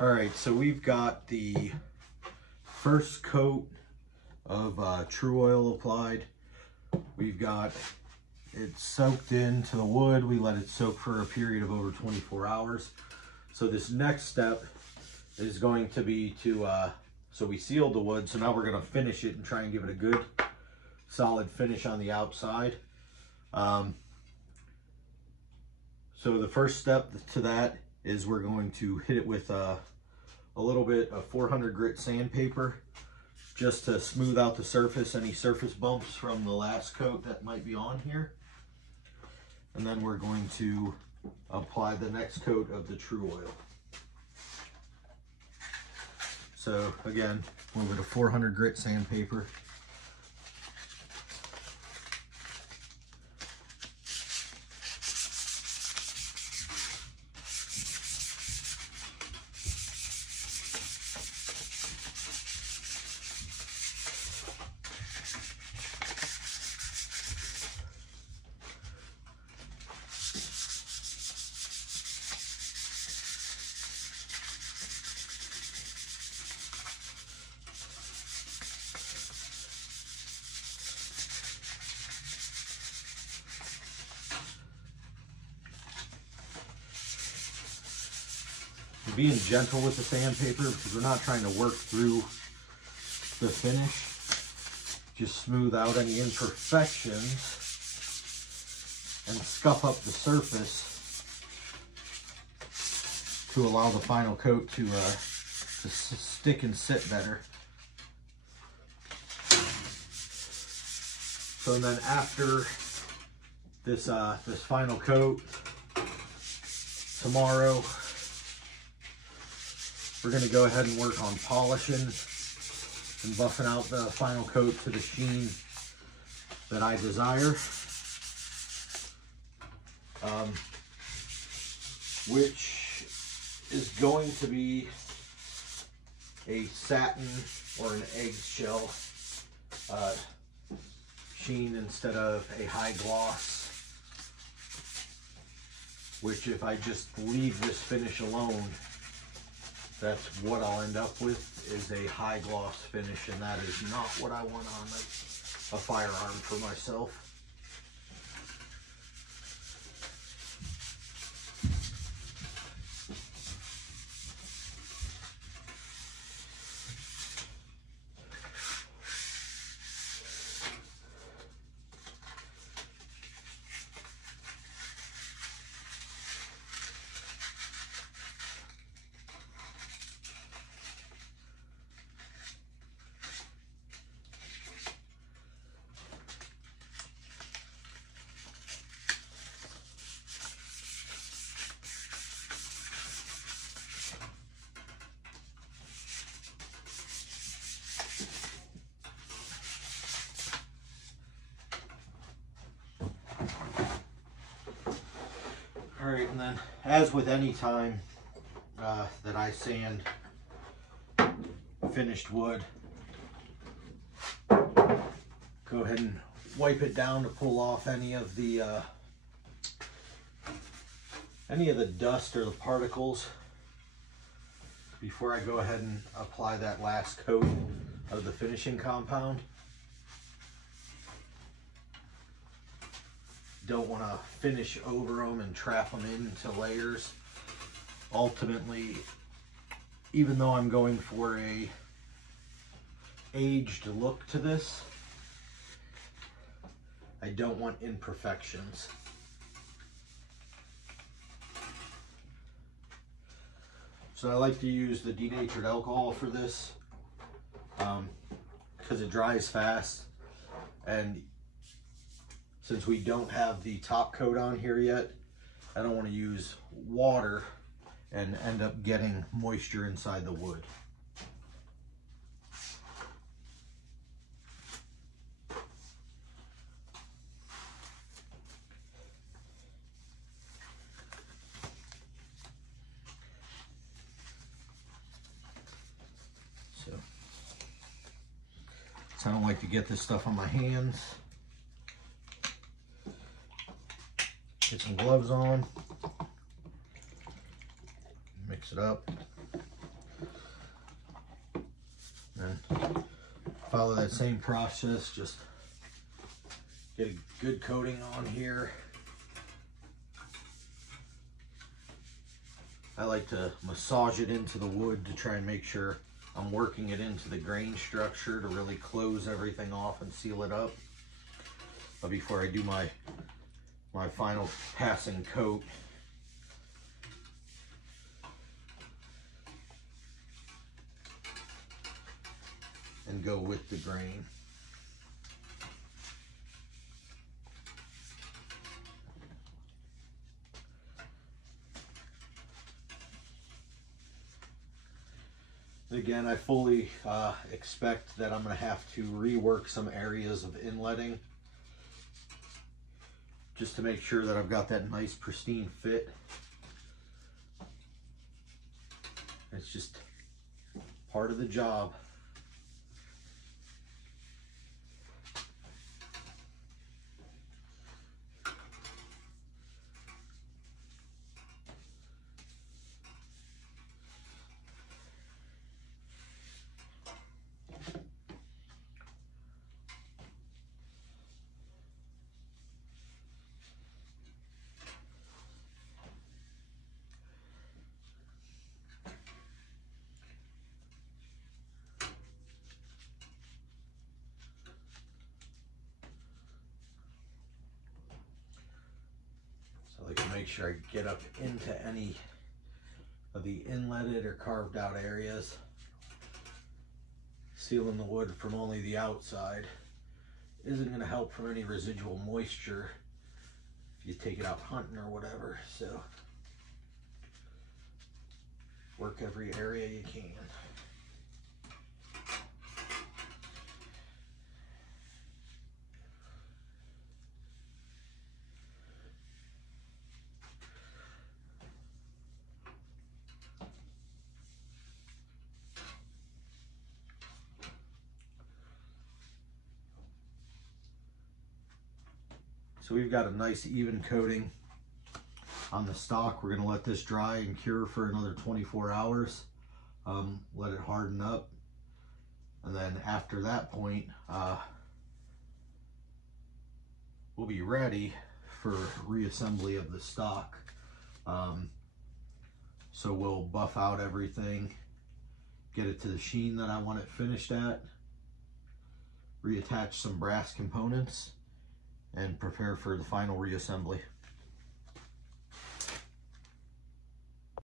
All right, so we've got the first coat of True Oil applied. We've got it soaked into the wood. We let it soak for a period of over 24 hours. So this next step is going to be to, so we sealed the wood, so now we're gonna finish it and try and give it a good solid finish on the outside. So the first step to that is we're going to hit it with a little bit of 400 grit sandpaper just to smooth out the surface, any surface bumps from the last coat that might be on here. And then we're going to apply the next coat of the True Oil. So again, a little bit of 400 grit sandpaper. Being gentle with the sandpaper because we're not trying to work through the finish. Just smooth out any imperfections and scuff up the surface to allow the final coat to stick and sit better. So then after this this final coat, tomorrow we're going to go ahead and work on polishing and buffing out the final coat to the sheen that I desire, which is going to be a satin or an eggshell sheen instead of a high gloss, which if I just leave this finish alone, that's what I'll end up with, is a high gloss finish, and that is not what I want on a firearm for myself. All right, and then as with any time that I sand finished wood, go ahead and wipe it down to pull off any of the dust or the particles before I go ahead and apply that last coat of the finishing compound. Don't want to finish over them and trap them into layers. Ultimately, even though I'm going for a aged look to this, I don't want imperfections. So I like to use the denatured alcohol for this because it dries fast, and since we don't have the top coat on here yet, I don't want to use water and end up getting moisture inside the wood. So I don't like to get this stuff on my hands. Get some gloves on, mix it up. follow that same process, just get a good coating on here. I like to massage it into the wood to try and make sure I'm working it into the grain structure to really close everything off and seal it up. But before I do my final passing coat, and go with the grain. Again, I fully expect that I'm going to have to rework some areas of inletting just to make sure that I've got that nice pristine fit. It's just part of the job. I like to make sure I get up into any of the inletted or carved out areas. Sealing the wood from only the outside isn't going to help from any residual moisture if you take it out hunting or whatever. So work every area you can. So we've got a nice even coating on the stock. We're going to let this dry and cure for another 24 hours. Let it harden up. And then after that point, we'll be ready for reassembly of the stock. So we'll buff out everything, get it to the sheen that I want it finished at, reattach some brass components, and prepare for the final reassembly.